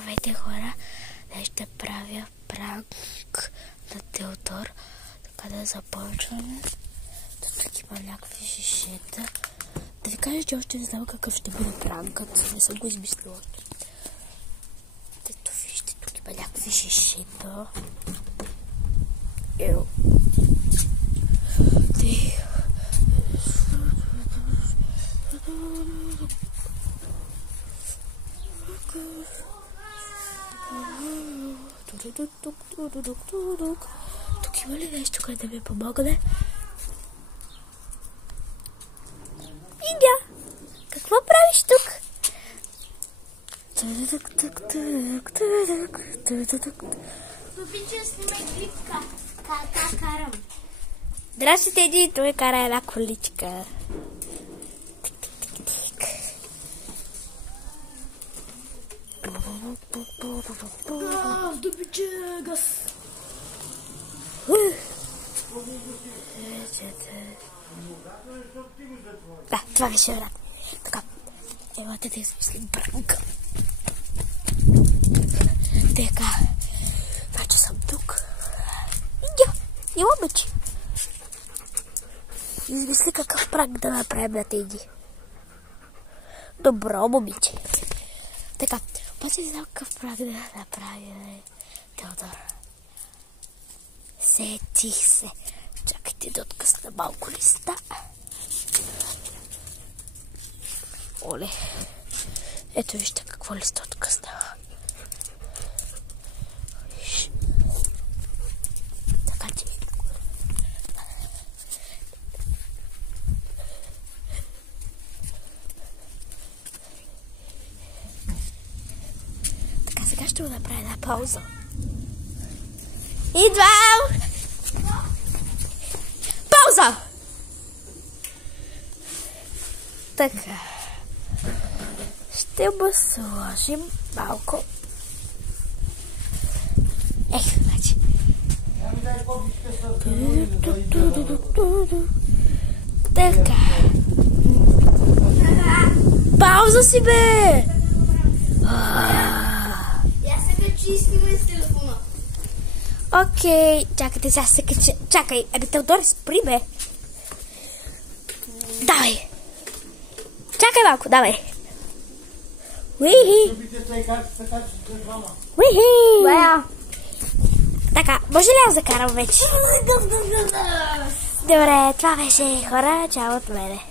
Здравейте хора, днес ще правя пранк на Теодор, така да започваме. Тук има някакви шишета. Да ви кажа, че още не знам какъв ще бъде пранкът, не съм го измислила. Ето вижте, тук има някакви шишета. Ео. Тук има ли нещо, което да ми помогне? Иня, какво правиш тук? Обичам, снимай клип как карам. Здрастите, Еди, той кара една количка. Газ, да пече, газ. Да, това беше брат. Така, елате да измислим пранка. Така, вече съм тук. Иди, момиче. Измисли какъв пранк да направим на Теди. Добро, момиче. Така, обаче не знам какъв пранк да направим, Теодор. Сетих се. Чакайте да откъсна малко листа. Оле. Ето вижте какво листа откъсна. Така че така, сега ще го направя една пауза. Идвам! Пауза! Така. Ще му сложим малко. Значи. Така. Пауза си, бе! Я се качи и снимай с телефона. Окей, чакайте, сега се кача. Чакай, Теодор, спри, бе. Давай. Чакай малко, давай. Уихи. Уихи. Така, може ли аз да карам вече? Добре, това беше хора, чао от мене.